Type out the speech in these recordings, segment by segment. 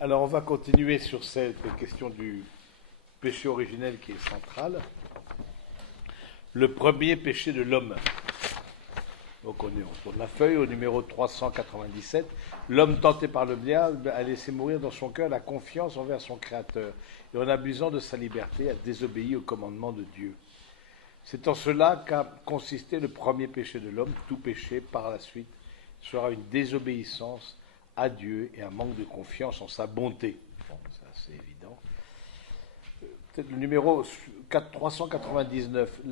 Alors, on va continuer sur cette question du péché originel qui est centrale. Le premier péché de l'homme. Donc, on tourne la feuille au numéro 397. L'homme tenté par le diable a laissé mourir dans son cœur la confiance envers son Créateur et en abusant de sa liberté a désobéi au commandement de Dieu. C'est en cela qu'a consisté le premier péché de l'homme. Tout péché, par la suite, sera une désobéissance à Dieu et un manque de confiance en sa bonté. Bon, ça c'est évident. Peut-être le numéro 399.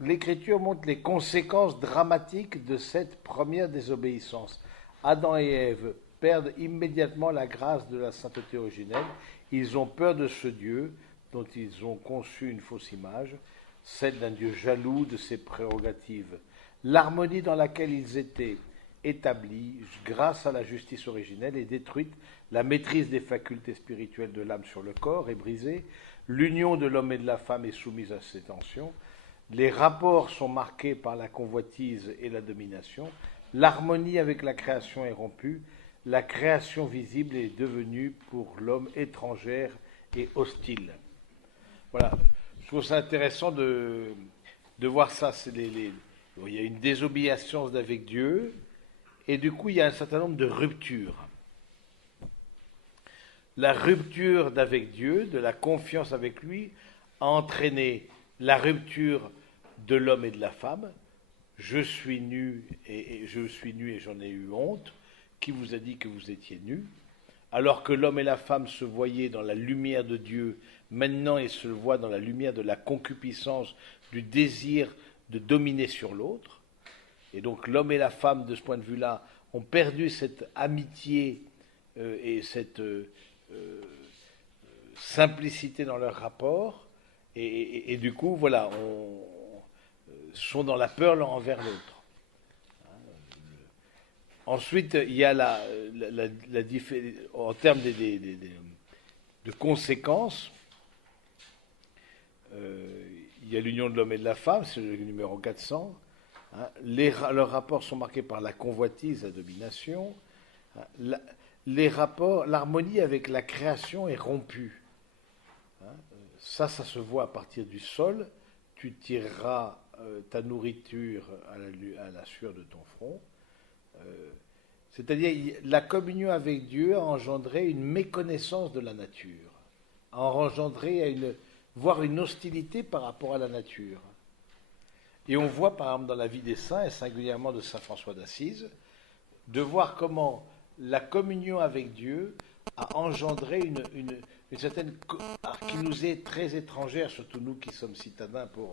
L'Écriture montre les conséquences dramatiques de cette première désobéissance. Adam et Ève perdent immédiatement la grâce de la sainteté originelle. Ils ont peur de ce Dieu dont ils ont conçu une fausse image, celle d'un Dieu jaloux de ses prérogatives. L'harmonie dans laquelle ils étaient établie grâce à la justice originelle est détruite, la maîtrise des facultés spirituelles de l'âme sur le corps est brisée, l'union de l'homme et de la femme est soumise à ces tensions, les rapports sont marqués par la convoitise et la domination, l'harmonie avec la création est rompue, la création visible est devenue pour l'homme étrangère et hostile. Voilà, je trouve ça intéressant de voir ça. Il y a une désobéissance avec Dieu, et du coup, il y a un certain nombre de ruptures. La rupture d'avec Dieu, de la confiance avec lui, a entraîné la rupture de l'homme et de la femme. Je suis nu et je suis nu et j'en ai eu honte. Qui vous a dit que vous étiez nus? Alors que l'homme et la femme se voyaient dans la lumière de Dieu, maintenant ils se voient dans la lumière de la concupiscence, du désir de dominer sur l'autre. Et donc l'homme et la femme, de ce point de vue-là, ont perdu cette amitié et cette simplicité dans leur rapport. Et du coup, voilà, sont dans la peur l'un envers l'autre. Ensuite, il y a en termes de conséquences, il y a l'union de l'homme et de la femme, c'est le numéro 400. Hein, leurs rapports sont marqués par la convoitise, la domination. Hein, l'harmonie avec la création est rompue. Hein, ça se voit à partir du sol. Tu tireras ta nourriture à la sueur de ton front. C'est-à-dire, la communion avec Dieu a engendré une méconnaissance de la nature, a engendré voire une hostilité par rapport à la nature. Et on voit par exemple dans la vie des saints, et singulièrement de saint François d'Assise, de voir comment la communion avec Dieu a engendré une certaine, qui nous est très étrangère, surtout nous qui sommes citadins pour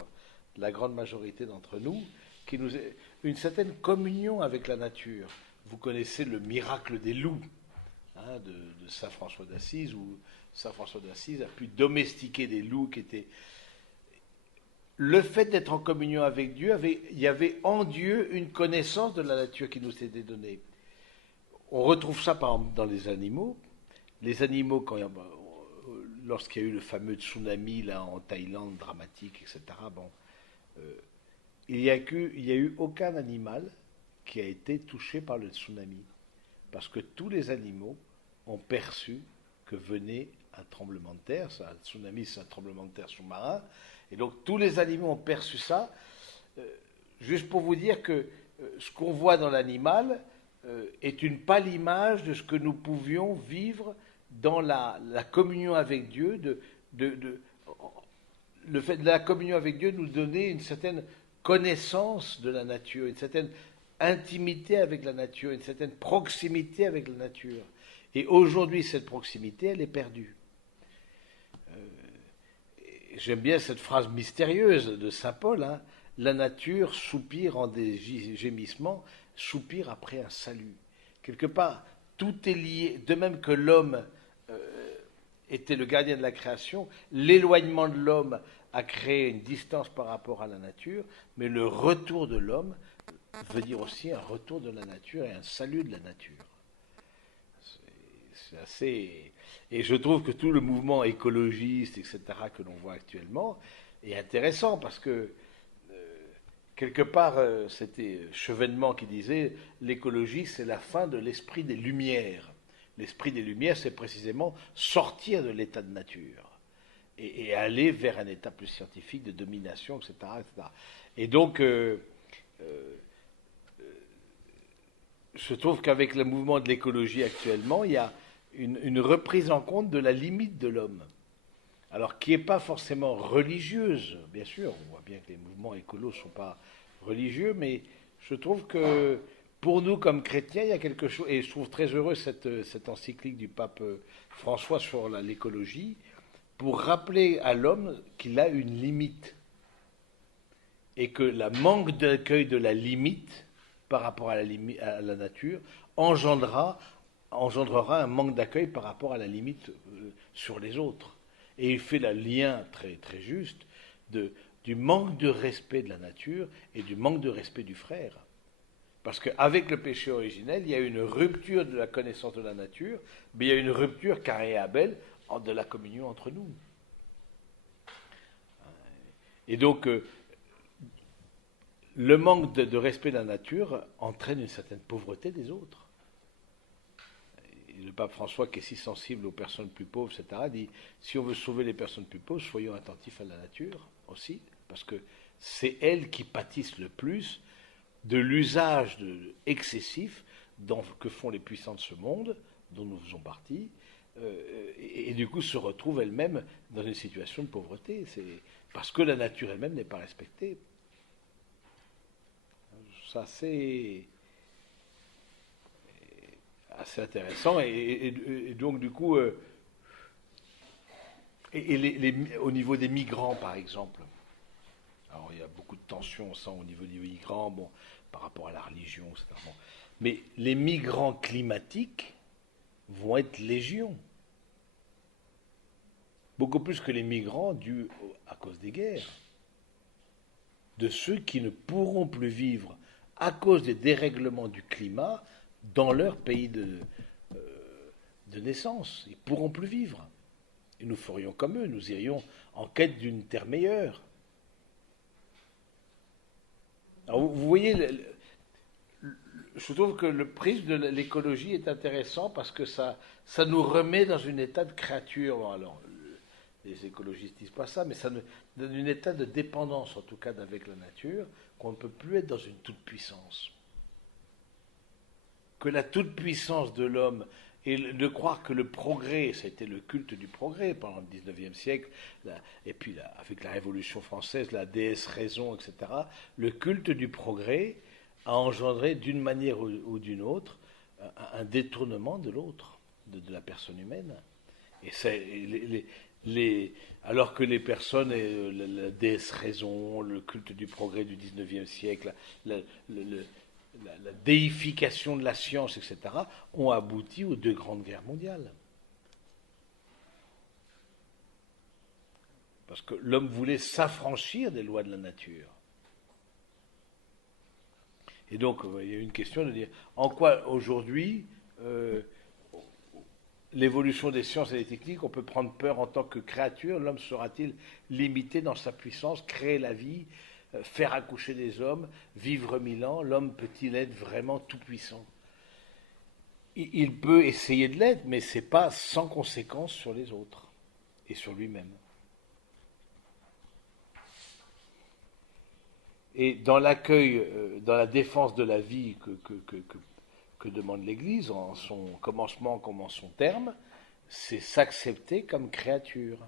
la grande majorité d'entre nous, qui nous est une certaine communion avec la nature. Vous connaissez le miracle des loups hein, de saint François d'Assise, où saint François d'Assise a pu domestiquer des loups qui étaient... Le fait d'être en communion avec Dieu, il y avait en Dieu une connaissance de la nature qui nous était donnée. On retrouve ça par exemple dans les animaux. Les animaux, lorsqu'il y a eu le fameux tsunami là, en Thaïlande, dramatique, etc., il n'y a eu aucun animal qui a été touché par le tsunami. Parce que tous les animaux ont perçu que venait un tremblement de terre. Un tsunami, c'est un tremblement de terre sous-marin. Et donc tous les animaux ont perçu ça. Juste pour vous dire que ce qu'on voit dans l'animal est une pâle image de ce que nous pouvions vivre dans la communion avec Dieu. Le fait de la communion avec Dieu nous donnait une certaine connaissance de la nature, une certaine intimité avec la nature, une certaine proximité avec la nature. Et aujourd'hui, cette proximité, elle est perdue. J'aime bien cette phrase mystérieuse de saint Paul, hein, la nature soupire en des gémissements, soupire après un salut. Quelque part, tout est lié, de même que l'homme était le gardien de la création, l'éloignement de l'homme a créé une distance par rapport à la nature, mais le retour de l'homme veut dire aussi un retour de la nature et un salut de la nature. C'est assez... Et je trouve que tout le mouvement écologiste, etc., que l'on voit actuellement, est intéressant parce que, quelque part, c'était Chevènement qui disait l'écologie, c'est la fin de l'esprit des Lumières. L'esprit des Lumières, c'est précisément sortir de l'état de nature et aller vers un état plus scientifique de domination, etc. etc. Et donc, je trouve qu'avec le mouvement de l'écologie actuellement, il y a une reprise en compte de la limite de l'homme. Alors, qui n'est pas forcément religieuse, bien sûr, on voit bien que les mouvements écolos ne sont pas religieux, mais je trouve que pour nous, comme chrétiens, il y a quelque chose, et je trouve très heureux cette encyclique du pape François sur l'écologie, pour rappeler à l'homme qu'il a une limite, et que le manque d'accueil de la limite par rapport à la nature engendrera un manque d'accueil par rapport à la limite sur les autres. Et il fait le lien très, très juste du manque de respect de la nature et du manque de respect du frère. Parce qu'avec le péché originel, il y a une rupture de la connaissance de la nature, mais il y a une rupture, Caïn et Abel, de la communion entre nous. Et donc, le manque de respect de la nature entraîne une certaine pauvreté des autres. Et le pape François, qui est si sensible aux personnes plus pauvres, etc., dit, si on veut sauver les personnes plus pauvres, soyons attentifs à la nature aussi, parce que c'est elles qui pâtissent le plus de l'usage excessif que font les puissants de ce monde, dont nous faisons partie, et du coup se retrouvent elles-mêmes dans une situation de pauvreté. C'est parce que la nature elle-même n'est pas respectée. Ça, c'est assez intéressant. Et donc, du coup, au niveau des migrants, par exemple, alors il y a beaucoup de tensions au niveau des migrants, bon, par rapport à la religion, etc. Bon. Mais les migrants climatiques vont être légion. Beaucoup plus que les migrants dus à cause des guerres. De ceux qui ne pourront plus vivre à cause des dérèglements du climat dans leur pays de naissance. Ils ne pourront plus vivre. Et nous ferions comme eux, nous irions en quête d'une terre meilleure. Alors vous voyez, je trouve que le prisme de l'écologie est intéressant parce que ça nous remet dans un état de créature. Bon, alors, les écologistes disent pas ça, mais ça nous donne un état de dépendance, en tout cas, avec la nature, qu'on ne peut plus être dans une toute-puissance. Que la toute-puissance de l'homme, et de croire que le progrès, c'était le culte du progrès pendant le XIXe siècle, et puis avec la Révolution française, la déesse raison, etc., le culte du progrès a engendré d'une manière ou d'une autre un détournement de l'autre, de la personne humaine. Et c'est alors que les personnes, la déesse raison, le culte du progrès du XIXe siècle, la déification de la science, etc., ont abouti aux 2 grandes guerres mondiales. Parce que l'homme voulait s'affranchir des lois de la nature. Et donc, il y a une question de dire, en quoi aujourd'hui, l'évolution des sciences et des techniques, on peut prendre peur en tant que créature, l'homme sera-t-il limité dans sa puissance, créer la vie, faire accoucher des hommes, vivre 1000 ans, l'homme peut-il être vraiment tout-puissant? Il peut essayer de l'être, mais ce n'est pas sans conséquence sur les autres et sur lui-même. Et dans l'accueil, dans la défense de la vie que demande l'Église, en son commencement comme en son terme, c'est s'accepter comme créature.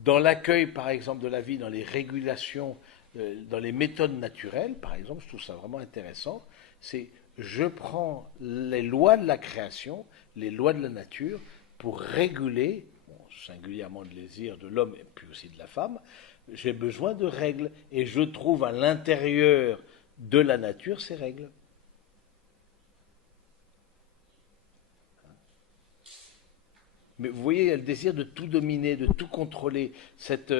Dans l'accueil, par exemple, de la vie, dans les régulations, dans les méthodes naturelles, par exemple, je trouve ça vraiment intéressant, c'est je prends les lois de la création, les lois de la nature, pour réguler, singulièrement le désir de l'homme et puis aussi de la femme, j'ai besoin de règles, et je trouve à l'intérieur de la nature ces règles. Mais vous voyez, il y a le désir de tout dominer, de tout contrôler, cette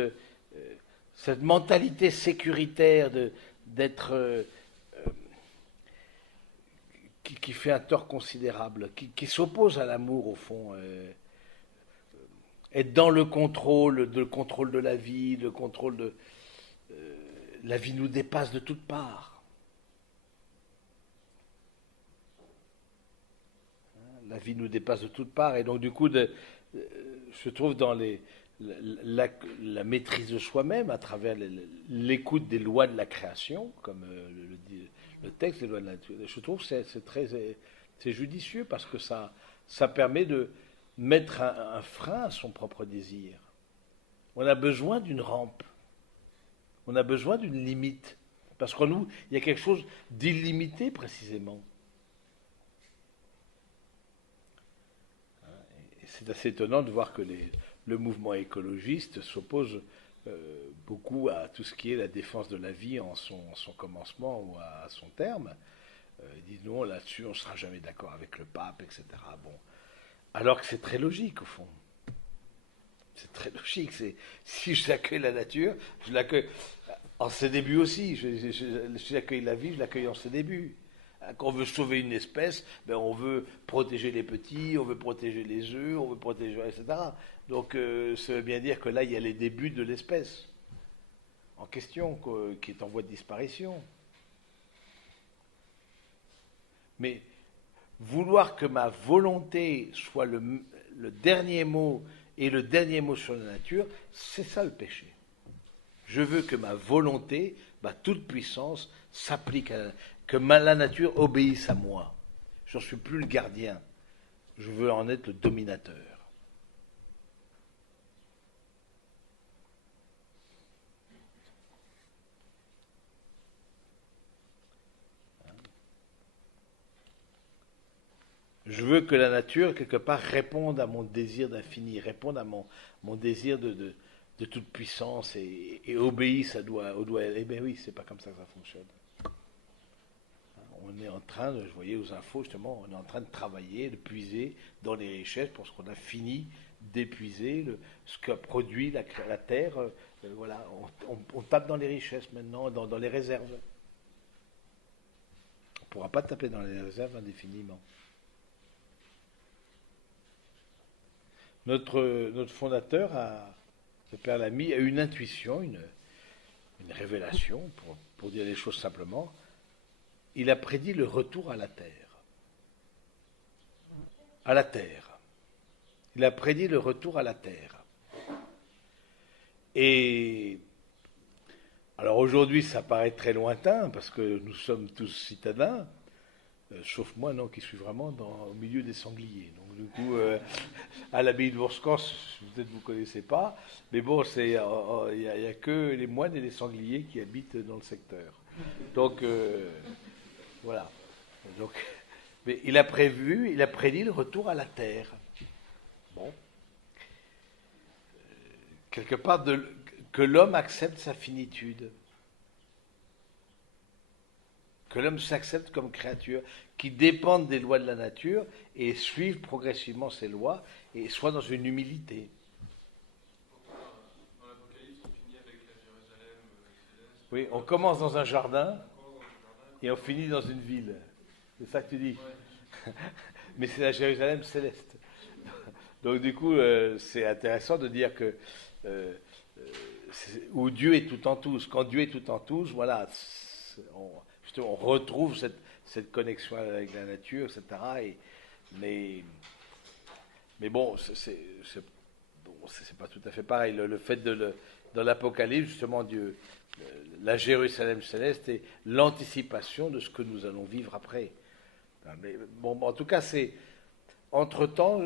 mentalité sécuritaire d'être qui fait un tort considérable, qui s'oppose à l'amour au fond. Être dans le contrôle de la vie, le contrôle de... la vie nous dépasse de toutes parts. la vie nous dépasse de toutes parts. Et donc, du coup, je trouve dans la maîtrise de soi-même, à travers l'écoute des lois de la création, comme le dit le texte des lois de la nature, je trouve que c'est judicieux parce que ça permet de mettre un frein à son propre désir. On a besoin d'une rampe. On a besoin d'une limite. Parce qu'en nous, il y a quelque chose d'illimité précisément. Et c'est assez étonnant de voir que le mouvement écologiste s'oppose beaucoup à tout ce qui est la défense de la vie en son commencement ou à son terme. Ils disent non, là-dessus, on ne sera jamais d'accord avec le pape, etc. Bon. Alors que c'est très logique, au fond. C'est très logique. Si j'accueille la nature, je l'accueille en ses débuts aussi. Si j'accueille la vie, je l'accueille en ses débuts. Quand on veut sauver une espèce, ben on veut protéger les petits, on veut protéger les œufs, on veut protéger, etc. Donc ça veut bien dire que là, il y a les débuts de l'espèce en question, qui est en voie de disparition. Mais vouloir que ma volonté soit le dernier mot et le dernier mot sur la nature, c'est ça le péché. Je veux que ma volonté, ma toute puissance, s'applique que la nature obéisse à moi. Je n'en suis plus le gardien. Je veux en être le dominateur. Je veux que la nature, quelque part, réponde à mon désir d'infini, réponde à mon désir de toute puissance et obéisse au doigt. Eh bien oui, c'est pas comme ça que ça fonctionne. On est en train, je voyais aux infos justement, on est en train de travailler, de puiser dans les richesses pour ce qu'on a fini d'épuiser, ce qu'a produit la terre. Voilà, on tape dans les richesses maintenant, dans les réserves. On ne pourra pas taper dans les réserves indéfiniment. Notre fondateur, le Père Lamy, a une intuition, une révélation, pour dire les choses simplement. Il a prédit le retour à la terre. À la terre. Il a prédit le retour à la terre. Et alors aujourd'hui, ça paraît très lointain parce que nous sommes tous citadins, sauf moi, non, qui suis vraiment au milieu des sangliers. Donc du coup, à l'abbaye de Vorscans, peut-être vous ne connaissez pas, mais bon, il n'y a que les moines et les sangliers qui habitent dans le secteur. Donc voilà. Donc, mais il a prédit le retour à la terre. Bon. Quelque part, que l'homme accepte sa finitude. Que l'homme s'accepte comme créature, qui dépende des lois de la nature et suive progressivement ces lois et soit dans une humilité. Dans l'Apocalypse, on finit avec la Jérusalem céleste. Oui, on commence dans un jardin et on finit dans une ville. C'est ça que tu dis. Ouais. Mais c'est la Jérusalem céleste. Donc du coup, c'est intéressant de dire que où Dieu est tout en tous. Quand Dieu est tout en tous, voilà, on retrouve cette connexion avec la nature, etc. Mais bon, c'est pas tout à fait pareil. Le fait dans l'Apocalypse, justement, Dieu, la Jérusalem céleste est l'anticipation de ce que nous allons vivre après. Mais bon, en tout cas, c'est entre-temps,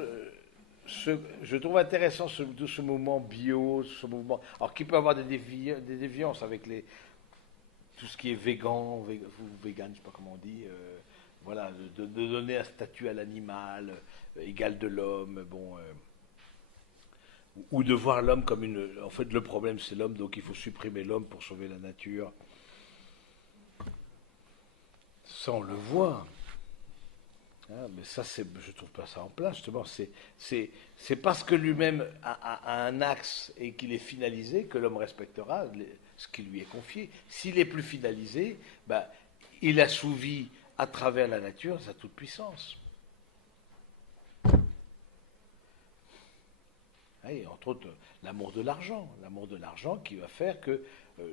je trouve intéressant tout ce mouvement bio, ce mouvement, alors qui peut avoir des déviances avec tout ce qui est végan, ou vegan, je ne sais pas comment on dit, voilà, de donner un statut à l'animal égal de l'homme, bon, ou de voir l'homme comme en fait, le problème c'est l'homme, donc il faut supprimer l'homme pour sauver la nature. Ça, on le voit. Ah, mais ça, je trouve pas ça en place, justement. C'est parce que lui-même a un axe et qu'il est finalisé que l'homme respectera ce qui lui est confié. S'il est plus finalisé, ben, il assouvit à travers la nature sa toute-puissance. Et entre autres, l'amour de l'argent qui va faire que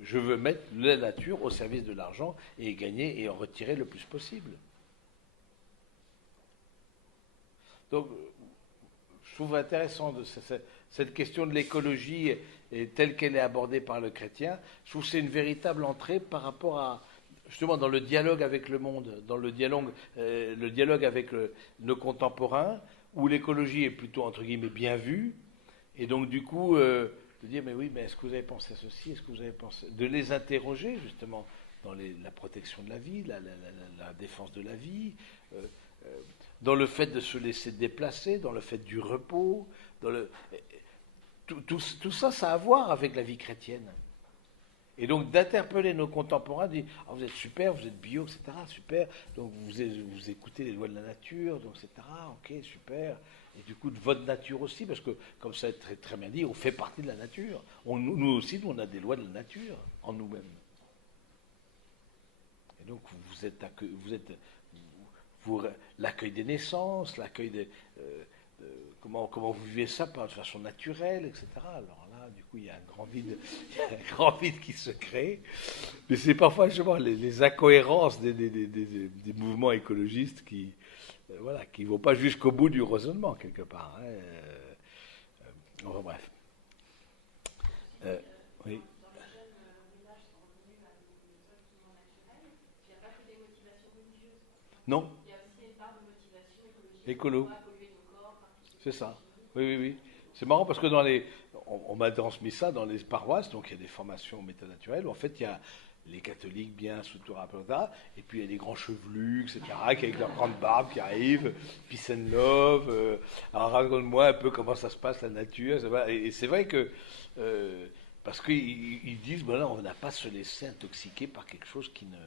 je veux mettre la nature au service de l'argent et gagner et en retirer le plus possible. Donc, je trouve intéressant cette question de l'écologie et telle qu'elle est abordée par le chrétien. Je trouve que c'est une véritable entrée par rapport à, justement, dans le dialogue avec le monde, dans le dialogue avec nos contemporains, où l'écologie est plutôt, entre guillemets, bien vue. Et donc, du coup, de dire, mais oui, mais est-ce que vous avez pensé à ceci? Est-ce que vous avez pensé... De les interroger, justement, dans la protection de la vie, la défense de la vie, euh, dans le fait de se laisser déplacer, dans le fait du repos, tout ça, ça a à voir avec la vie chrétienne. Et donc d'interpeller nos contemporains, de dire ah, vous êtes super, vous êtes bio, etc. Super. Donc vous écoutez les lois de la nature, donc etc. Ok, super. Et du coup de votre nature aussi, parce que comme ça est très, très bien dit, on fait partie de la nature. Nous aussi, on a des lois de la nature en nous-mêmes. Et donc l'accueil des naissances, l'accueil des comment vous vivez ça de façon naturelle, etc. Alors là, du coup, il y a il y a un grand vide qui se crée. Mais c'est parfois justement les incohérences des mouvements écologistes qui voilà, qui vont pas jusqu'au bout du raisonnement quelque part. Hein. Enfin, bref. Oui. Non. Écolo. C'est ça. Oui, oui, oui. C'est marrant parce que on m'a transmis ça dans les paroisses, donc il y a des formations en méthode naturelle, où en fait il y a les catholiques bien sous tout rapport, et puis il y a les grands chevelus, etc., qui avec leur grande barbe qui arrivent, peace and love, alors raconte-moi un peu comment ça se passe la nature, et c'est vrai que, parce qu'ils disent, ben là, on n'a pas à se laisser intoxiquer par quelque chose qui ne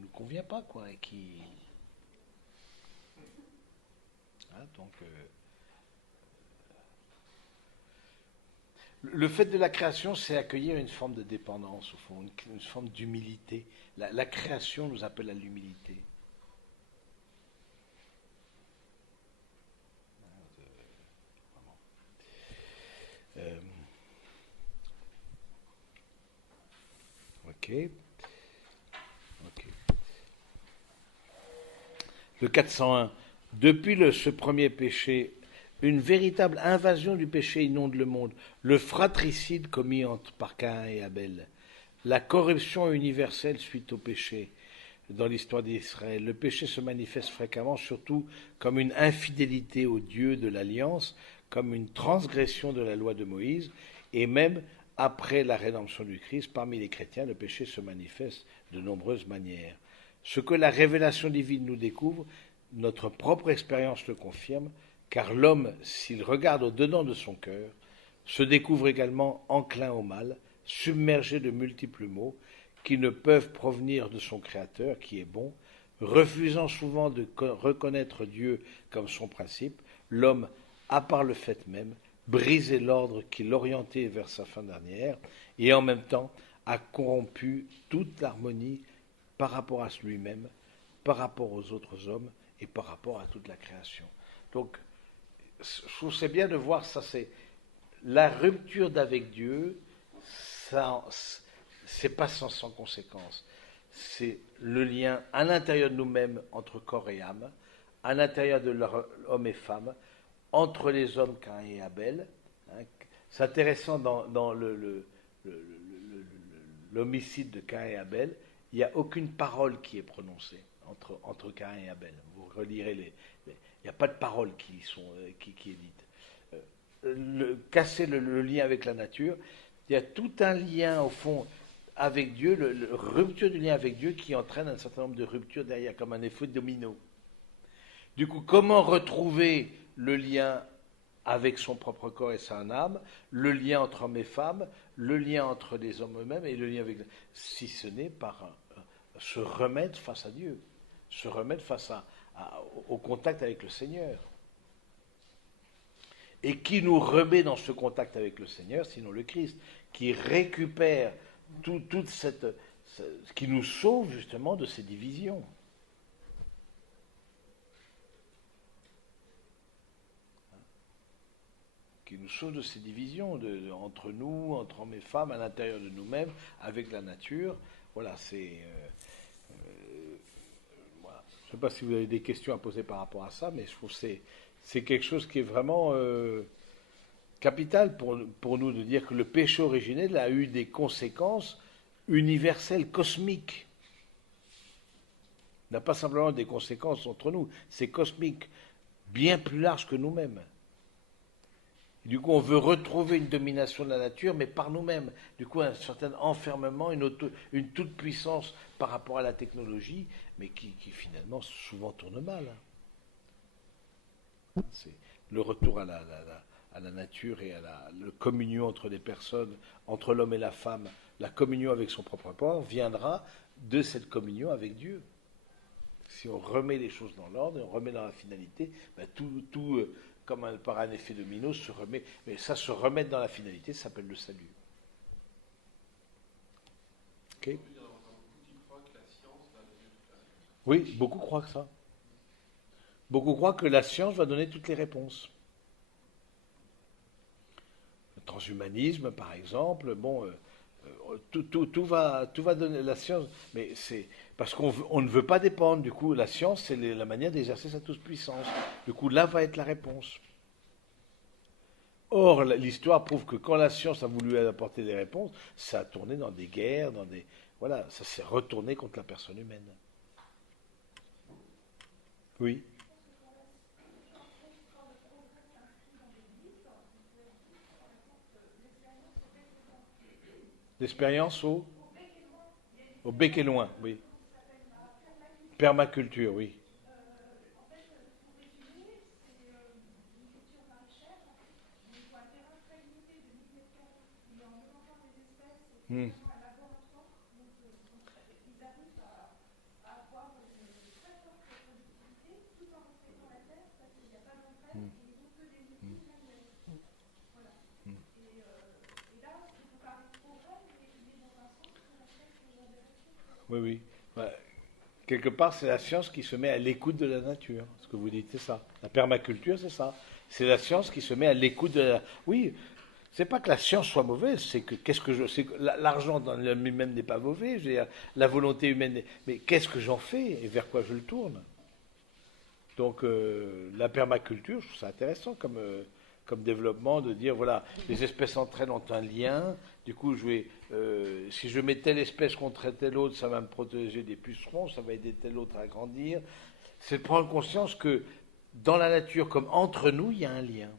nous convient pas, quoi, et qui... Hein, donc... Le fait de la création, c'est accueillir une forme de dépendance, au fond, une forme d'humilité. La création nous appelle à l'humilité. Euh, ok. Ok. Le 401. Depuis ce premier péché, une véritable invasion du péché inonde le monde. Le fratricide commis par Caïn et Abel. La corruption universelle suite au péché dans l'histoire d'Israël. Le péché se manifeste fréquemment, surtout comme une infidélité au Dieu de l'Alliance, comme une transgression de la loi de Moïse, et même après la rédemption du Christ, parmi les chrétiens, le péché se manifeste de nombreuses manières. Ce que la révélation divine nous découvre, notre propre expérience le confirme, car l'homme, s'il regarde au-dedans de son cœur, se découvre également enclin au mal, submergé de multiples maux, qui ne peuvent provenir de son Créateur, qui est bon, refusant souvent de reconnaître Dieu comme son principe, l'homme, à part le fait même, brisé l'ordre qui l'orientait vers sa fin dernière, et en même temps a corrompu toute l'harmonie par rapport à lui-même, par rapport aux autres hommes et par rapport à toute la création. Donc, je trouve c'est bien de voir ça, c'est la rupture d'avec Dieu, ça, c'est pas sans conséquence. C'est le lien à l'intérieur de nous-mêmes entre corps et âme, à l'intérieur de l'homme et femme, entre les hommes Caïn et Abel. Hein. C'est intéressant dans l'homicide de Caïn et Abel, il n'y a aucune parole qui est prononcée entre Caïn et Abel. Vous relirez il n'y a pas de parole qui est dite. Casser le lien avec la nature, il y a tout un lien au fond avec Dieu, rupture du lien avec Dieu qui entraîne un certain nombre de ruptures derrière, comme un effet domino. Du coup, comment retrouver le lien avec son propre corps et sa âme, le lien entre hommes et femmes, le lien entre les hommes eux-mêmes et le lien avec... Si ce n'est par se remettre face à Dieu, se remettre face au contact avec le Seigneur. Et qui nous remet dans ce contact avec le Seigneur, sinon le Christ, qui récupère toute cette... qui nous sauve justement de ces divisions. Qui nous sauve de ces divisions entre nous, entre hommes et femmes, à l'intérieur de nous-mêmes, avec la nature. Voilà, c'est... voilà. Je ne sais pas si vous avez des questions à poser par rapport à ça, mais je trouve que c'est quelque chose qui est vraiment capital pour nous de dire que le péché originel a eu des conséquences universelles, cosmiques. N'a pas simplement des conséquences entre nous, c'est cosmique, bien plus large que nous-mêmes. Du coup, on veut retrouver une domination de la nature, mais par nous-mêmes. Du coup, un certain enfermement, une toute-puissance par rapport à la technologie, mais qui finalement souvent tourne mal. C'est le retour à la nature et à la communion entre les personnes, entre l'homme et la femme, la communion avec son propre corps, viendra de cette communion avec Dieu. Si on remet les choses dans l'ordre, on remet dans la finalité, ben tout comme par un effet domino, se remet. Mais ça, se remettre dans la finalité, ça s'appelle le salut. Okay. Oui, beaucoup croient que ça. Beaucoup croient que la science va donner toutes les réponses. Le transhumanisme, par exemple, bon, tout va donner la science, mais c'est parce qu'on ne veut pas dépendre. Du coup, la science, c'est la manière d'exercer sa toute-puissance. Du coup, là va être la réponse. Or, l'histoire prouve que quand la science a voulu apporter des réponses, ça a tourné dans des guerres, voilà, ça s'est retourné contre la personne humaine. Oui. L'expérience au bec et loin, oui. Permaculture, oui. Hmm. Oui, oui. Ouais. Quelque part, c'est la science qui se met à l'écoute de la nature. Ce que vous dites, c'est ça. La permaculture, c'est ça. C'est la science qui se met à l'écoute de la. Oui, c'est pas que la science soit mauvaise, c'est que l'argent dans lui-même n'est pas mauvais. La volonté humaine, mais qu'est-ce que j'en fais et vers quoi je le tourne? Donc la permaculture, je trouve ça intéressant comme développement de dire voilà, les espèces entre elles ont un lien. Du coup, si je mets telle espèce contre telle autre, ça va me protéger des pucerons, ça va aider telle autre à grandir. C'est de prendre conscience que dans la nature, comme entre nous, il y a un lien.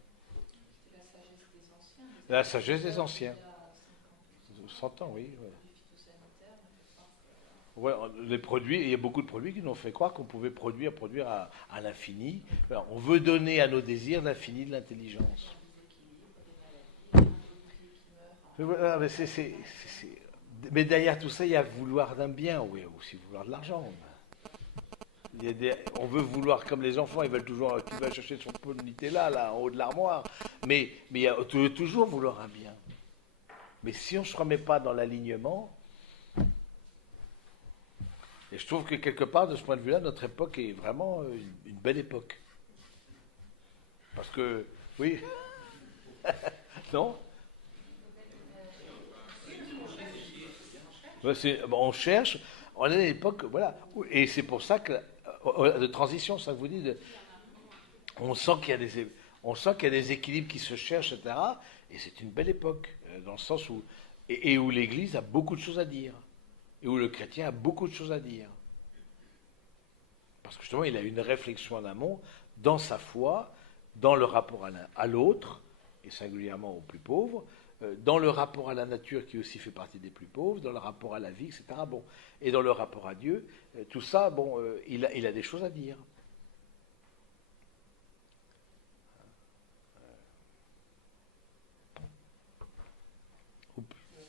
La sagesse des anciens. 100 ans, oui. Ouais, les produits, il y a beaucoup de produits qui nous ont fait croire qu'on pouvait produire à l'infini. Alors, on veut donner à nos désirs l'infini de l'intelligence. Mais derrière tout ça, il y a vouloir d'un bien, oui, aussi vouloir de l'argent. On veut vouloir, comme les enfants, ils veulent toujours, qui va chercher son pot de Nutella là, en haut de l'armoire. Mais il y a toujours vouloir un bien. Mais si on ne se remet pas dans l'alignement, et je trouve que quelque part, de ce point de vue-là, notre époque est vraiment une belle époque. Parce que, oui, non? On cherche, on est à l'époque, voilà. Et c'est pour ça que, de transition, ça vous dit, on sent qu'il y a des équilibres qui se cherchent, etc. Et c'est une belle époque, dans le sens où, et où l'Église a beaucoup de choses à dire. Et où le chrétien a beaucoup de choses à dire. Parce que justement, il a une réflexion en amont dans sa foi, dans le rapport à l'autre, et singulièrement aux plus pauvres, dans le rapport à la nature qui aussi fait partie des plus pauvres, dans le rapport à la vie, etc. Bon, et dans le rapport à Dieu, tout ça, bon, il a des choses à dire.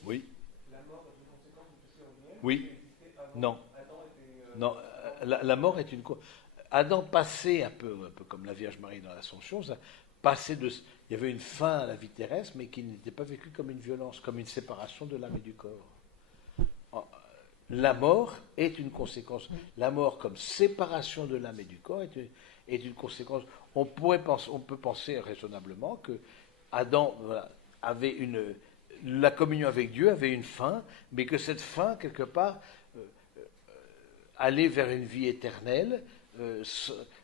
Oui. La mort est une conséquence du péché originel. Oui. Non. Adam était, Non. La mort est une. Adam passait un peu comme la Vierge Marie dans l'Ascension, il y avait une fin à la vie terrestre, mais qui n'était pas vécue comme une violence, comme une séparation de l'âme et du corps. La mort est une conséquence. La mort comme séparation de l'âme et du corps est une conséquence. On peut penser raisonnablement que Adam avait la communion avec Dieu avait une fin, mais que cette fin, quelque part, allait vers une vie éternelle,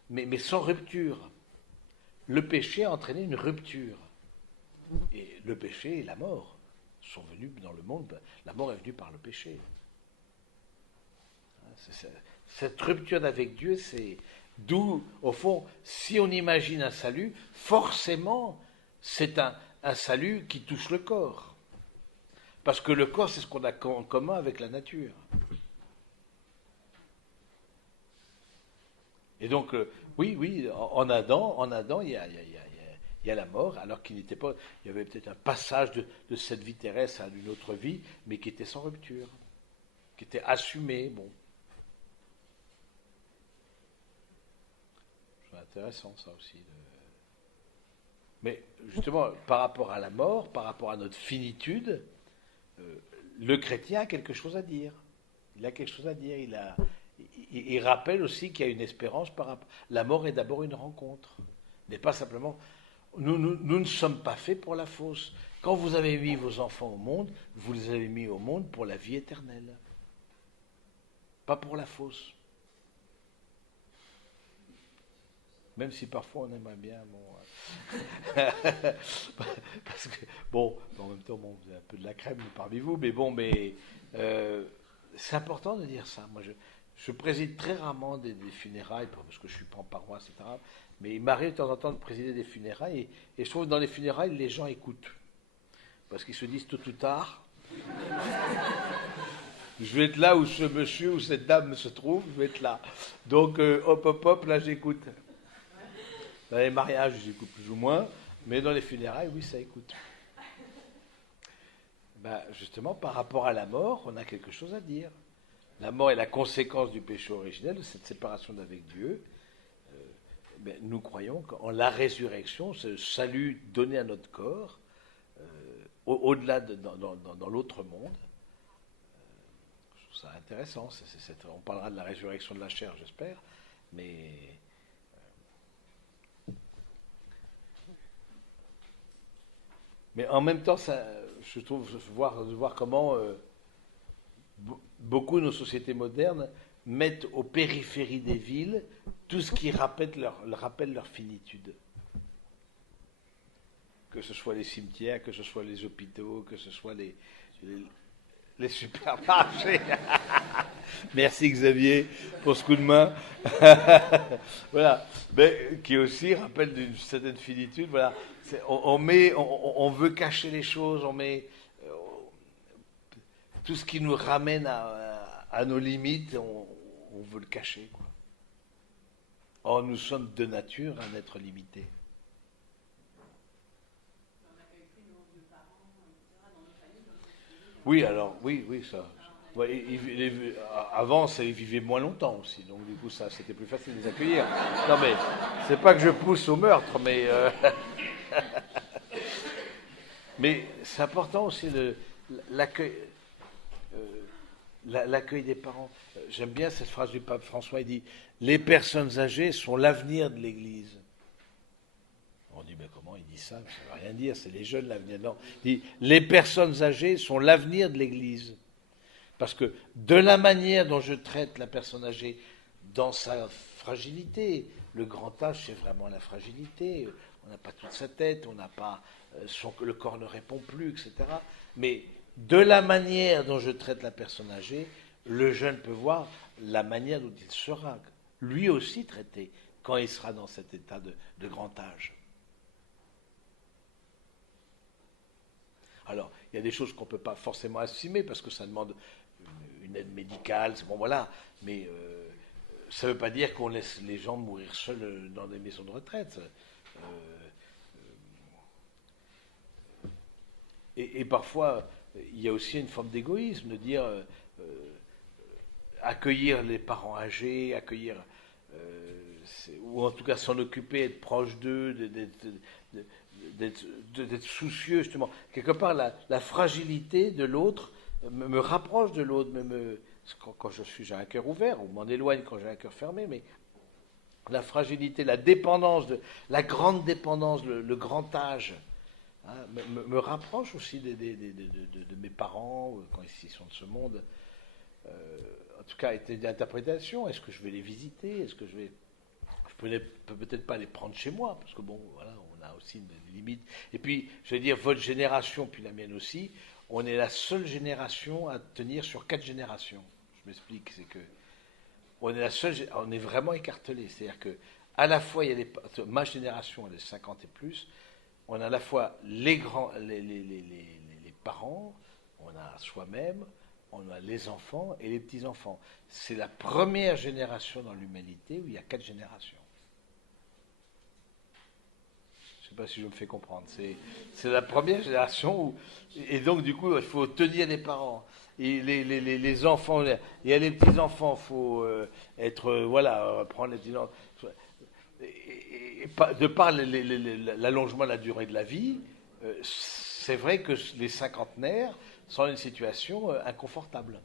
mais sans rupture. le péché a entraîné une rupture. Et le péché et la mort sont venus dans le monde. La mort est venue par le péché. Cette rupture avec Dieu, c'est d'où, au fond, si on imagine un salut, forcément, c'est un salut qui touche le corps. Parce que le corps, c'est ce qu'on a en commun avec la nature. Et donc, oui, en Adam, il y a la mort, alors qu'il n'était pas. Il y avait peut-être un passage de cette vie terrestre à une autre vie, mais qui était sans rupture, qui était assumé. Bon. C'est intéressant, ça aussi. Mais justement, par rapport à la mort, par rapport à notre finitude, le chrétien a quelque chose à dire. Il a quelque chose à dire. Il rappelle aussi qu'il y a une espérance par rapport. La mort est d'abord une rencontre. N'est pas simplement. Nous ne sommes pas faits pour la fausse. Quand vous avez mis vos enfants au monde, vous les avez mis au monde pour la vie éternelle. Pas pour la fausse. Même si parfois on aimerait bien, parce que, bon, en même temps, bon, vous avez un peu de la crème parmi vous, mais bon, c'est important de dire ça. Moi, je préside très rarement des funérailles, parce que je ne suis pas en paroisse, etc. Mais il m'arrive de temps en temps de présider des funérailles, et je trouve que dans les funérailles, les gens écoutent. Parce qu'ils se disent tôt ou tard, je vais être là où ce monsieur ou cette dame se trouve, je vais être là. Donc, hop, là, j'écoute. Dans les mariages, j'écoute plus ou moins, mais dans les funérailles, oui, ça écoute. Justement, par rapport à la mort, on a quelque chose à dire. La mort est la conséquence du péché originel, de cette séparation d'avec Dieu. Nous croyons qu'en la résurrection, ce salut donné à notre corps, au-delà, dans l'autre monde, je trouve ça intéressant. On parlera de la résurrection de la chair, j'espère, mais en même temps, je trouve voir comment beaucoup de nos sociétés modernes mettent aux périphéries des villes tout ce qui rappelle leur finitude. Que ce soit les cimetières, que ce soit les hôpitaux, que ce soit les supermarchés. Merci Xavier pour ce coup de main. Voilà. Mais qui aussi rappelle d'une certaine finitude. Voilà. On veut cacher les choses, on met tout ce qui nous ramène à nos limites, on veut le cacher, quoi. Or, nous sommes de nature un être limité. Oui, alors, oui, ça. Ouais, avant, ils vivaient moins longtemps aussi, donc du coup, ça, c'était plus facile de les accueillir. Non, mais c'est pas que je pousse au meurtre, mais mais c'est important aussi l'accueil, l'accueil des parents. J'aime bien cette phrase du pape François. Il dit: les personnes âgées sont l'avenir de l'Église. On dit: mais comment il dit ça? Ça ne veut rien dire, c'est les jeunes l'avenir. Non, il dit: les personnes âgées sont l'avenir de l'Église. Parce que de la manière dont je traite la personne âgée dans sa fragilité, le grand âge, c'est vraiment la fragilité. On n'a pas toute sa tête, on n'a pas le corps ne répond plus, etc. Mais de la manière dont je traite la personne âgée, le jeune peut voir la manière dont il sera lui aussi traité quand il sera dans cet état de grand âge. Alors, il y a des choses qu'on ne peut pas forcément assumer parce que ça demande une aide médicale, c'est bon, voilà, mais ça ne veut pas dire qu'on laisse les gens mourir seuls dans des maisons de retraite. Et parfois, il y a aussi une forme d'égoïsme, de dire accueillir les parents âgés, ou en tout cas s'en occuper, être proche d'eux, d'être soucieux, justement. Quelque part, la fragilité de l'autre me rapproche de l'autre, quand j'ai un cœur ouvert, ou m'en éloigne quand j'ai un cœur fermé, mais la fragilité, la dépendance, la grande dépendance, le grand âge, hein, me rapproche aussi de mes parents, quand ils sont de ce monde. En tout cas, était d'interprétation. Est-ce que je vais les visiter? Je peux peut-être pas les prendre chez moi, parce que bon, voilà, on a aussi une limite. Et puis, je veux dire, votre génération, puis la mienne aussi, on est la seule génération à tenir sur 4 générations. Je m'explique, c'est que on est la seule, on est vraiment écartelé. C'est-à-dire que à la fois, il y a ma génération, elle est 50 et plus, on a à la fois les grands, les parents, on a soi-même, on a les enfants et les petits-enfants. C'est la première génération dans l'humanité où il y a 4 générations. Je ne sais pas si je me fais comprendre. C'est la première génération où, et donc du coup, il faut tenir les parents. Et les enfants, il y a les petits-enfants, il faut voilà, prendre les petits-enfants. De par l'allongement de la durée de la vie, c'est vrai que les cinquantenaires sont dans une situation inconfortable.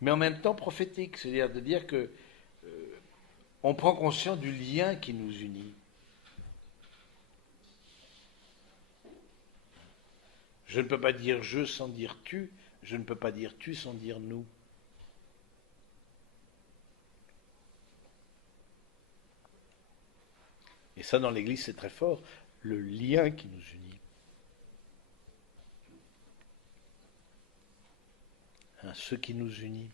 Mais en même temps prophétique, c'est-à-dire de dire que on prend conscience du lien qui nous unit. Je ne peux pas dire je sans dire tu, je ne peux pas dire tu sans dire nous. Et ça, dans l'Église, c'est très fort, le lien qui nous unit. Hein, ce qui nous unit.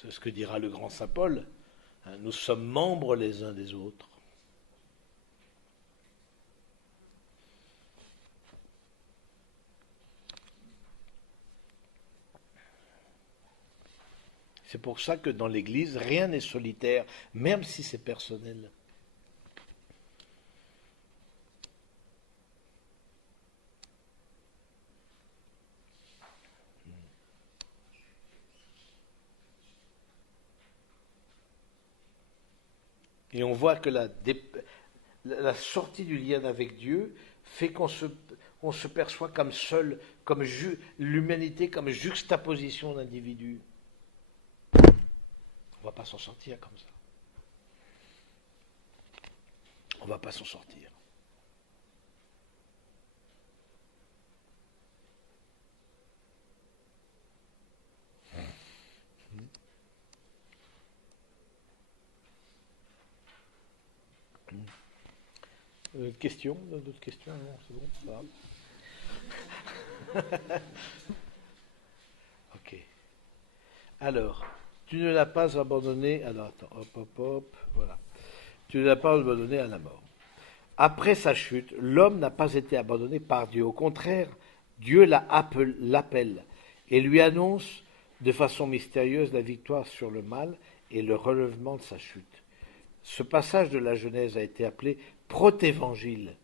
C'est ce que dira le grand saint Paul. Hein, nous sommes membres les uns des autres. C'est pour ça que dans l'Église, rien n'est solitaire, même si c'est personnel. Et on voit que la sortie du lien avec Dieu fait qu'on se perçoit comme seul, comme l'humanité comme juxtaposition d'individus. On ne va pas s'en sortir comme ça. On ne va pas s'en sortir. Questions? D'autres questions? Non, c'est bon, ça va. Ok. Alors, tu ne l'as pas abandonné. Alors, attends, hop, voilà. Tu ne l'as pas abandonné à la mort. Après sa chute, l'homme n'a pas été abandonné par Dieu. Au contraire, Dieu l'appelle et lui annonce de façon mystérieuse la victoire sur le mal et le relèvement de sa chute. Ce passage de la Genèse a été appelé protévangile,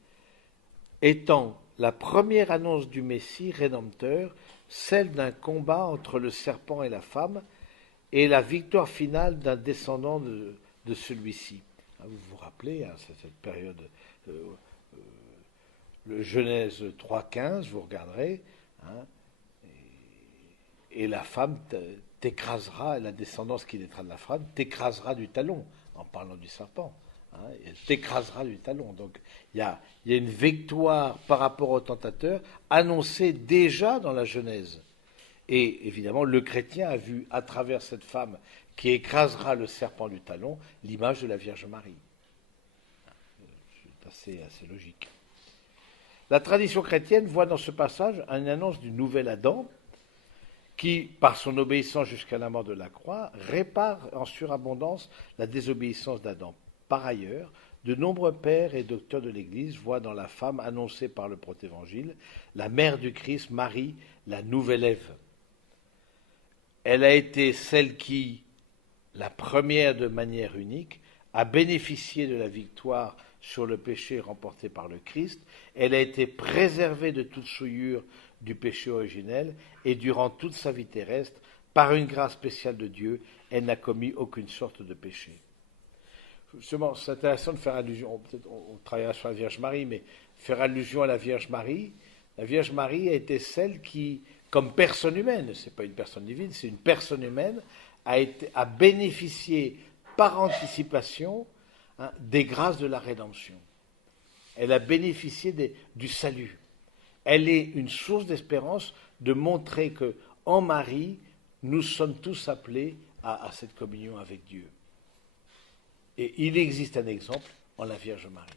étant la première annonce du Messie rédempteur, celle d'un combat entre le serpent et la femme, et la victoire finale d'un descendant de celui-ci. Vous vous rappelez, hein, c'est cette période, le Genèse 3,15, vous regarderez, hein, et la femme t'écrasera, la descendance qui naîtra de la femme, t'écrasera du talon, en parlant du serpent. Hein, elle t'écrasera du talon. Donc il y a une victoire par rapport au tentateur annoncée déjà dans la Genèse. Et évidemment, le chrétien a vu à travers cette femme qui écrasera le serpent du talon l'image de la Vierge Marie. C'est assez logique. La tradition chrétienne voit dans ce passage une annonce du nouvel Adam qui, par son obéissance jusqu'à la mort de la croix, répare en surabondance la désobéissance d'Adam. Par ailleurs, de nombreux pères et docteurs de l'Église voient dans la femme annoncée par le protévangile la mère du Christ, Marie, la nouvelle Ève. Elle a été celle qui, la première de manière unique, a bénéficié de la victoire sur le péché remporté par le Christ. Elle a été préservée de toute souillure du péché originel et durant toute sa vie terrestre, par une grâce spéciale de Dieu, elle n'a commis aucune sorte de péché. Justement, c'est intéressant de faire allusion, peut-être on travaillera sur la Vierge Marie, mais faire allusion à la Vierge Marie. La Vierge Marie a été celle qui, comme personne humaine, c'est pas une personne divine, c'est une personne humaine, a bénéficié par anticipation hein, des grâces de la rédemption. Elle a bénéficié du salut. Elle est une source d'espérance de montrer que en Marie, nous sommes tous appelés à cette communion avec Dieu. Et il existe un exemple en la Vierge Marie.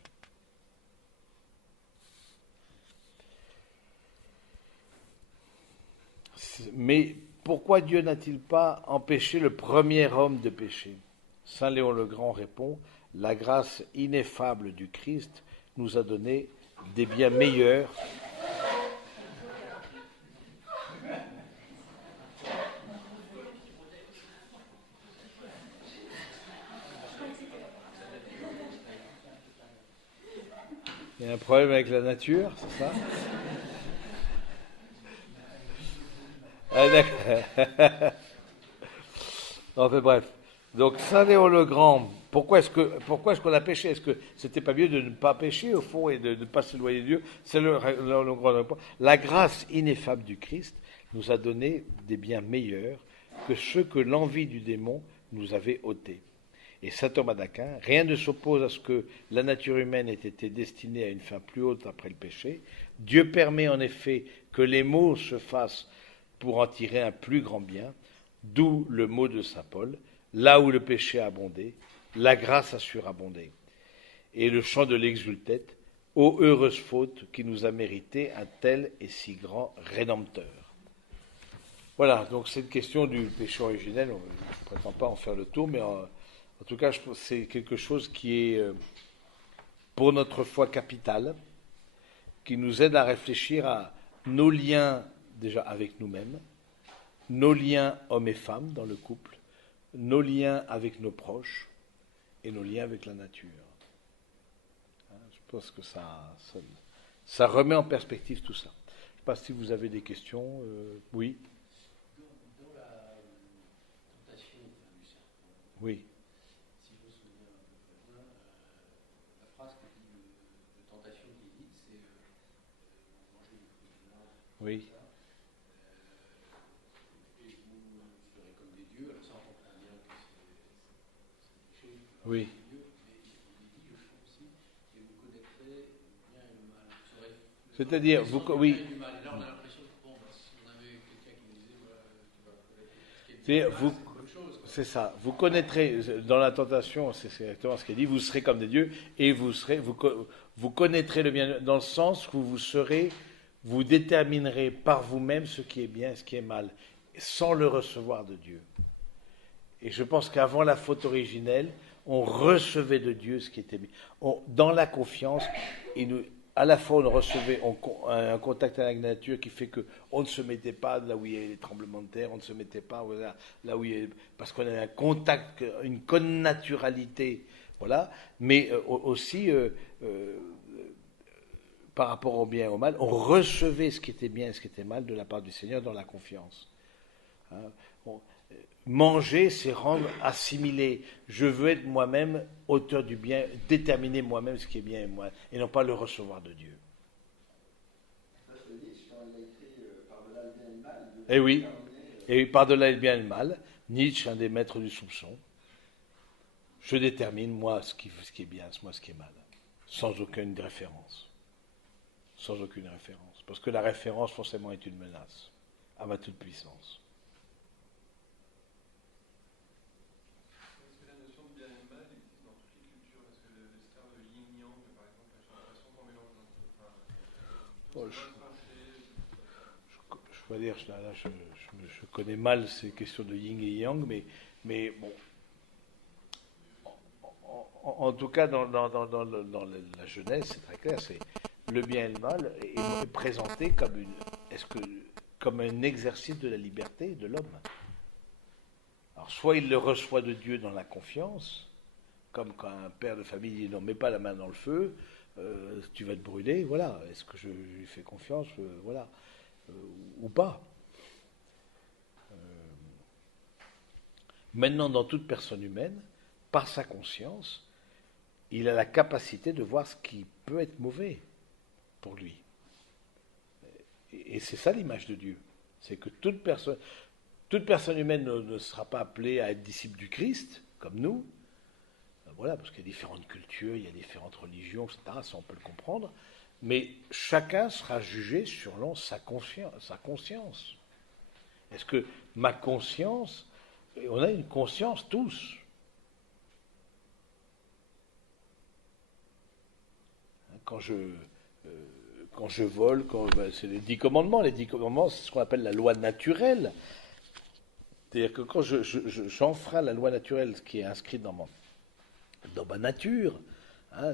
Mais pourquoi Dieu n'a-t-il pas empêché le premier homme de pécher? Saint Léon le Grand répond, la grâce ineffable du Christ nous a donné des biens meilleurs. Il y a un problème avec la nature, c'est ça? Ah, d'accord. Enfin bref. Donc Saint Léon le Grand, pourquoi est-ce qu'on a péché? Est-ce que c'était pas mieux de ne pas pécher au fond et de ne pas s'éloigner de Dieu? C'est le grand point. La grâce ineffable du Christ nous a donné des biens meilleurs que ceux que l'envie du démon nous avait ôtés. Et saint Thomas d'Aquin, rien ne s'oppose à ce que la nature humaine ait été destinée à une fin plus haute après le péché. Dieu permet en effet que les maux se fassent pour en tirer un plus grand bien, d'où le mot de saint Paul, là où le péché a abondé, la grâce a surabondé. Et le chant de l'exultète, ô heureuse faute qui nous a mérité un tel et si grand Rédempteur. Voilà, donc cette question du péché originel, on ne prétend pas en faire le tour, mais en tout cas, c'est quelque chose qui est, pour notre foi, capital, qui nous aide à réfléchir à nos liens déjà avec nous-mêmes, nos liens hommes et femmes dans le couple, nos liens avec nos proches et nos liens avec la nature. Je pense que ça remet en perspective tout ça. Je ne sais pas si vous avez des questions. Oui. Dans la tentation du serpent, Oui. si je me souviens bien, la phrase que dit de tentation qui est dite, c'est manger du fruit de l'arbre. Oui. Et vous serez comme des dieux, alors ça on comprend bien que c'est péché, Oui. Dieu, mais il est dit, je crois aussi, et vous connaîtrez le bien et le mal. C'est-à-dire, oui. Et là on a l'impression que bon, si on avait quelqu'un qui nous disait, voilà, tu vas connaître ce qui est bien, c'est autre chose. C'est ça. Vous connaîtrez, dans la tentation, c'est exactement ce qu'il dit, vous serez comme des dieux et vous connaîtrez le bien, dans le sens où vous déterminerez par vous-même ce qui est bien et ce qui est mal, sans le recevoir de Dieu. Et je pense qu'avant la faute originelle, on recevait de Dieu ce qui était bien. Dans la confiance, à la fois on recevait un contact avec la nature qui fait qu'on ne se mettait pas là où il y a les tremblements de terre, on ne se mettait pas là où il y a, parce qu'on avait un contact, une connaturalité, voilà, mais aussi par rapport au bien et au mal, on recevait ce qui était bien et ce qui était mal de la part du Seigneur dans la confiance. Hein, manger, c'est rendre, assimiler. Je veux être moi-même auteur du bien, déterminer moi-même ce qui est bien et non pas le recevoir de Dieu. Eh oui, et par-delà le bien et le mal, Nietzsche, un des maîtres du soupçon, je détermine moi ce qui est bien, moi ce qui est mal, sans aucune référence. Sans aucune référence. Parce que la référence forcément est une menace à ma toute puissance. Je dois dire, là, je connais mal ces questions de yin et yang, mais bon. En tout cas, dans la Genèse, c'est très clair, c'est le bien et le mal est présenté comme un exercice de la liberté de l'homme. Alors, soit il le reçoit de Dieu dans la confiance, comme quand un père de famille dit non, mets pas la main dans le feu, tu vas te brûler, voilà. Est-ce que je lui fais confiance, voilà, ou pas. Maintenant, dans toute personne humaine, par sa conscience, il a la capacité de voir ce qui peut être mauvais pour lui. Et c'est ça l'image de Dieu. C'est que toute personne humaine ne sera pas appelée à être disciple du Christ, comme nous. voilà, parce qu'il y a différentes cultures, il y a différentes religions, etc. Ça, on peut le comprendre. Mais chacun sera jugé selon sa conscience. Est-ce que ma conscience, on a une conscience tous. Quand je vole, c'est les 10 commandements. Les 10 commandements, c'est ce qu'on appelle la loi naturelle. C'est-à-dire que quand j'enfreins la loi naturelle, ce qui est inscrit dans ma nature, hein,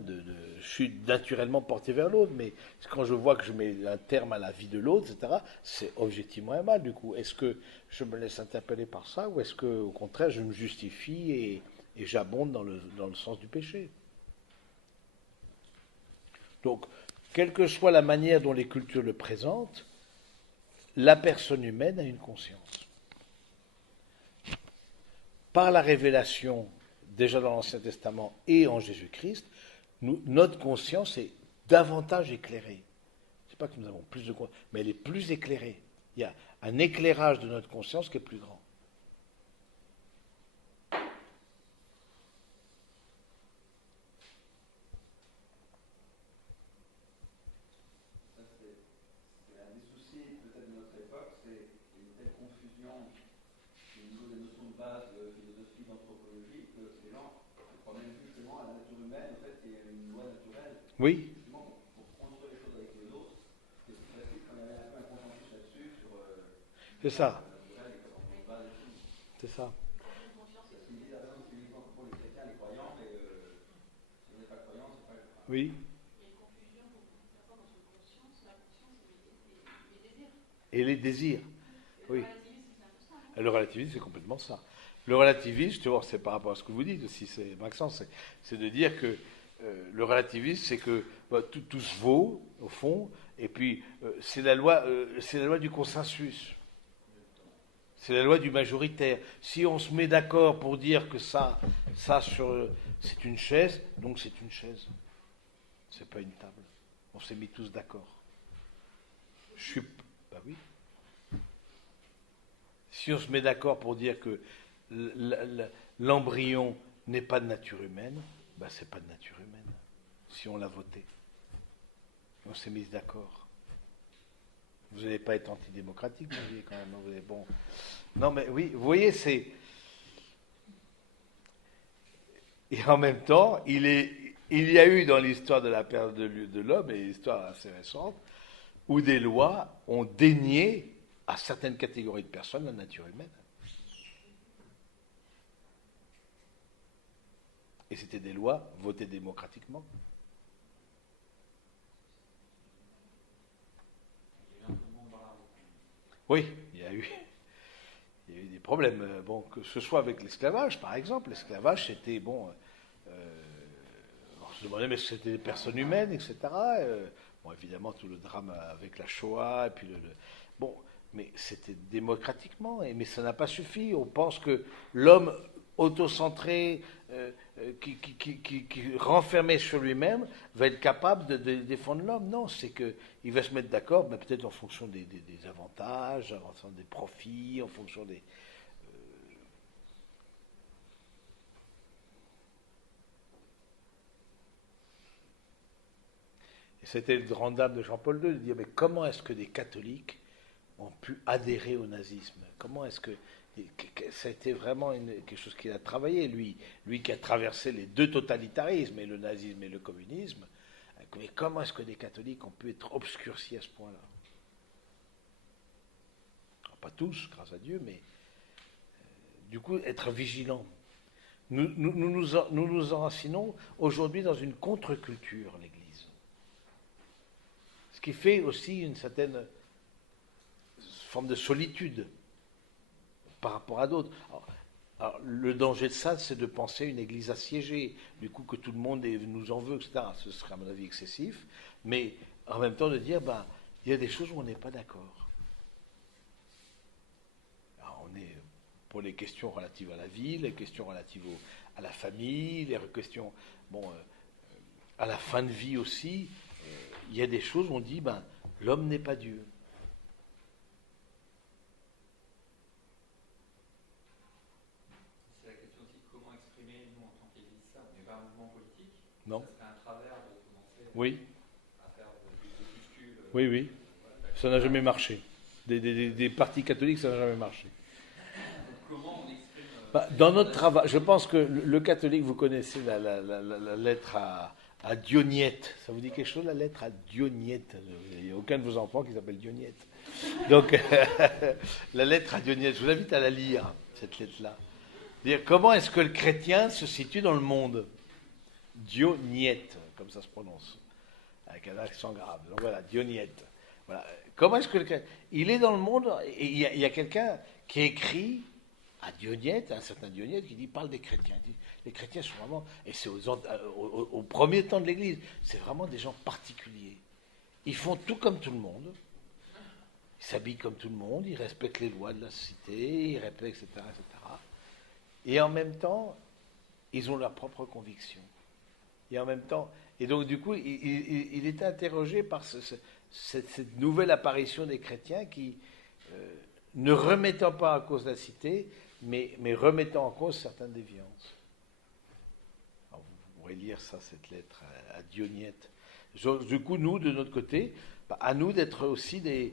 je suis naturellement porté vers l'autre, mais quand je vois que je mets un terme à la vie de l'autre, etc., c'est objectivement un mal, du coup. Est-ce que je me laisse interpeller par ça, ou est-ce que, au contraire, je me justifie et j'abonde dans le sens du péché? Donc, quelle que soit la manière dont les cultures le présentent, la personne humaine a une conscience. Par la révélation, déjà dans l'Ancien Testament et en Jésus-Christ, notre conscience est davantage éclairée. Ce n'est pas que nous avons plus de conscience, mais elle est plus éclairée. Il y a un éclairage de notre conscience qui est plus grand. C'est un des soucis peut-être de notre époque, c'est une telle confusion au niveau des notions de base de philosophie, d'anthropologie, que les gens croient même plus justement à la nature humaine, en fait, il y a une loi naturelle. Oui. Justement, pour construire les choses avec les autres, c'est plus facile quand il y avait un peu un consensus là-dessus sur C'est ça. la naturelle et comment on base les choses. C'est ça. C'est ce qu'ils disent, par exemple, c'est uniquement pour les chrétiens, les croyants, mais si on n'est pas croyant, c'est pas grave. Oui. Et les désirs. Oui. Le relativisme, c'est complètement ça. Le relativisme, tu vois, c'est par rapport à ce que vous dites aussi, c'est Maxence, c'est de dire que le relativisme, c'est que tout se vaut, au fond, et puis c'est la loi du consensus. C'est la loi du majoritaire. Si on se met d'accord pour dire que ça c'est une chaise, donc c'est une chaise. C'est pas une table. On s'est mis tous d'accord. Bah oui. Si on se met d'accord pour dire que l'embryon n'est pas de nature humaine, bah c'est pas de nature humaine. Si on l'a voté. On s'est mis d'accord. Vous n'allez pas être antidémocratique, vous voyez, quand même. Vous allez, bon. Non, mais oui, vous voyez, c'est. Et en même temps, il y a eu dans l'histoire de la perte de l'homme, et l'histoire assez récente, où des lois ont dénié à certaines catégories de personnes la nature humaine. Et c'était des lois votées démocratiquement. Oui, il y a eu des problèmes. Bon, que ce soit avec l'esclavage, par exemple. L'esclavage, c'était, bon, on se demandait, mais c'était des personnes humaines, etc. Bon, évidemment, tout le drame avec la Shoah, et puis bon, mais c'était démocratiquement, mais ça n'a pas suffi. On pense que l'homme autocentré, qui renfermé sur lui-même, va être capable de défendre l'homme. Non, c'est qu'il va se mettre d'accord, mais peut-être en fonction des avantages, en fonction des profits, en fonction des... Et c'était le grand dame de Jean-Paul II de dire, mais comment est-ce que des catholiques ont pu adhérer au nazisme? Comment est-ce que... Ça a été vraiment quelque chose qu'il a travaillé, lui qui a traversé les deux totalitarismes, et le nazisme et le communisme. Mais comment est-ce que des catholiques ont pu être obscurcis à ce point-là? Pas tous, grâce à Dieu, mais du coup, être vigilants. Nous enracinons aujourd'hui dans une contre-culture, l'Église. Ce qui fait aussi une certaine forme de solitude par rapport à d'autres. Alors, le danger de ça, c'est de penser une église assiégée, du coup que tout le monde nous en veut, etc. Ce serait à mon avis excessif, mais en même temps de dire, il y a des choses où on n'est pas d'accord. Alors, on est pour les questions relatives à la vie, les questions relatives à la famille, les questions, à la fin de vie aussi. Il y a des choses où on dit, l'homme n'est pas Dieu. Non? Ça serait un travers de commencer Oui, à faire des opuscules. oui, oui. Ça n'a jamais marché. Des partis catholiques, ça n'a jamais marché. Donc, comment on exprime Dans notre travail, je pense que le catholique, vous connaissez la lettre à Dionyette. Ça vous dit quelque chose, la lettre à Dionyette? Il n'y a aucun de vos enfants qui s'appelle Dionyette. Donc, la lettre à Dionyette, je vous invite à la lire, cette lettre-là. Dire comment est-ce que le chrétien se situe dans le monde? Dionyette, comme ça se prononce, avec un accent grave. Donc voilà, Dionyette. Voilà. Comment est-ce que le chrétien... Il est dans le monde, et il y a quelqu'un qui écrit à Dionyette, un certain Dionyette, qui parle des chrétiens. Il dit, les chrétiens sont vraiment, et c'est au premier temps de l'Église, c'est vraiment des gens particuliers. Ils font tout comme tout le monde. Ils s'habillent comme tout le monde, ils respectent les lois de la cité, ils respectent, etc., etc. Et en même temps, ils ont leurs propres convictions. Et en même temps, et donc du coup, il était interrogé par cette nouvelle apparition des chrétiens qui, ne remettant pas en cause la cité, mais remettant en cause certaines déviances. Alors, vous pourrez lire ça, cette lettre à Dionyette. Du coup, nous, de notre côté, à nous d'être aussi que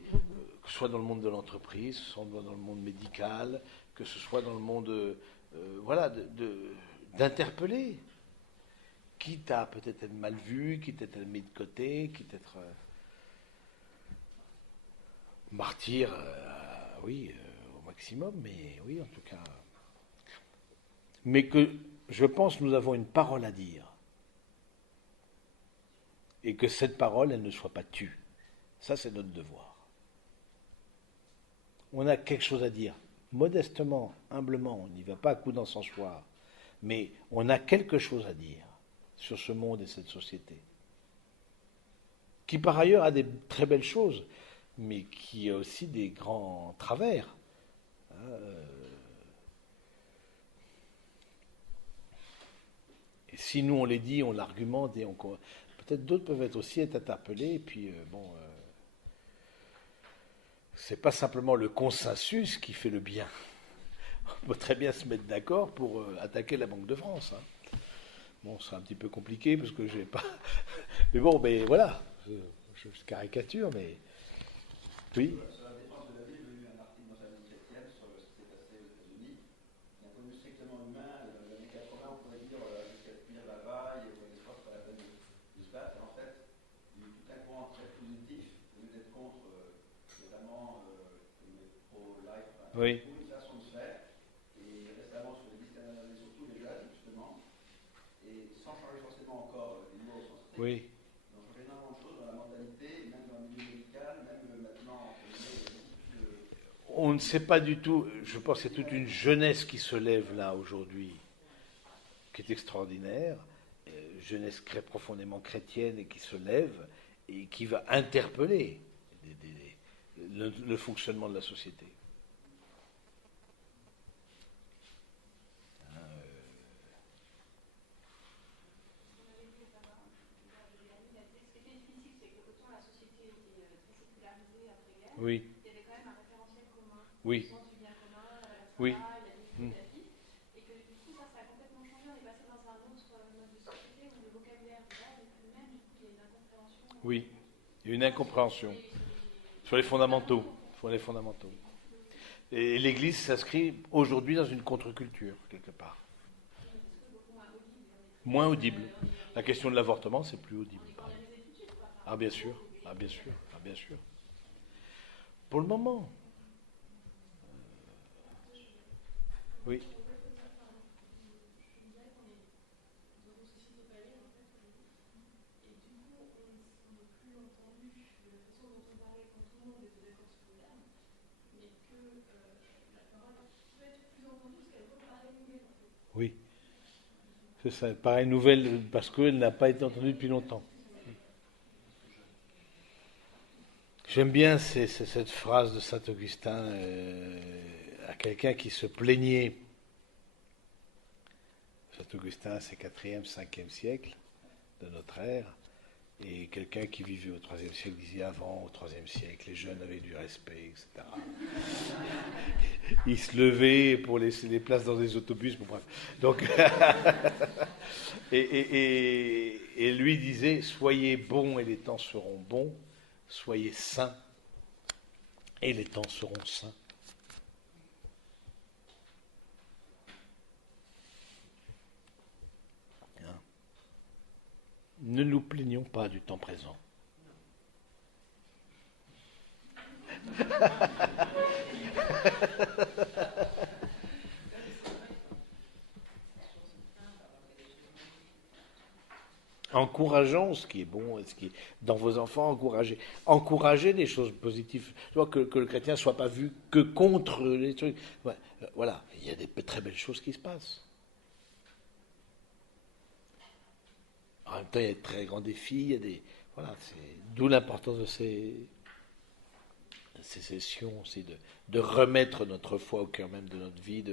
ce soit dans le monde de l'entreprise, que ce soit dans le monde médical, que ce soit dans le monde, voilà, d'interpeller. Quitte à peut-être être mal vu, quitte à être mis de côté, quitte à être martyr, oui, au maximum, mais oui, en tout cas. Mais que je pense que nous avons une parole à dire. Et que cette parole, elle ne soit pas tue. Ça, c'est notre devoir. On a quelque chose à dire. Modestement, humblement, on n'y va pas à coups d'encensoir. Mais on a quelque chose à dire sur ce monde et cette société. Qui par ailleurs a des très belles choses, mais qui a aussi des grands travers. Et si nous on les dit, on l'argumente, et peut-être d'autres peuvent aussi être interpellés, et puis c'est pas simplement le consensus qui fait le bien. On peut très bien se mettre d'accord pour attaquer la Banque de France. Hein. Bon, c'est un petit peu compliqué parce que j'ai pas. Mais bon, mais voilà, je caricature, mais oui. Sur la défense de la ville, j'ai lu un article dans la vie chrétienne sur ce qui s'est passé aux États-Unis. D'un point de vue strictement humain, dans les années 80, on pourrait dire jusqu'à finir la vaille, et des fois, c'est pas la peine de se battre. Et en fait, il y a eu tout un courant très positif, au lieu d'être contre, notamment les pro-life, Oui. une façon de se faire. Et récemment, sur les 10 dernières années, surtout les jeunes, justement, et sans changer forcément encore les lois au sens strict. Oui. Ils ont changé énormément de choses dans la mentalité, même dans le milieu médical, même maintenant, On ne sait pas du tout, je pense que c'est toute une jeunesse qui se lève là aujourd'hui, qui est extraordinaire, jeunesse profondément chrétienne et qui se lève et qui va interpeller le fonctionnement de la société. Oui. Il y avait quand même un référentiel commun, Oui. le sens du bien commun, la Oui. travail, la dignité de la vie, et que du coup ça a complètement changé, on est passé dans un autre mode de société où le vocabulaire de base n'est plus le même, du coup il y a une incompréhension. Oui, il y a une incompréhension sur les fondamentaux. Sur les fondamentaux. Et l'Église s'inscrit aujourd'hui dans une contre-culture, quelque part. Moins audible. La question de l'avortement, c'est plus audible. Ah bien sûr, ah bien sûr, ah bien sûr. Pour le moment. Oui. Oui. C'est ça, pareil, nouvelle, parce qu'elle n'a pas été entendue depuis longtemps. J'aime bien cette phrase de saint Augustin à quelqu'un qui se plaignait. Saint Augustin, c'est 4e, 5e siècle de notre ère. Et quelqu'un qui vivait au IIIe siècle disait avant, au IIIe siècle, les jeunes avaient du respect, etc. Ils se levaient pour laisser des places dans des autobus, bon bref. Donc, et lui disait, soyez bons et les temps seront bons, soyez saints et les temps seront saints. Ne nous plaignons pas du temps présent. Encourageons ce qui est bon, ce qui est dans vos enfants, encouragez des choses positives. Tu vois, que le chrétien ne soit pas vu que contre les trucs. Ouais, voilà, il y a des très belles choses qui se passent. En même temps, il y a de très grands défis, il y a des. Voilà, d'où l'importance de ces sessions aussi, de remettre notre foi au cœur même de notre vie,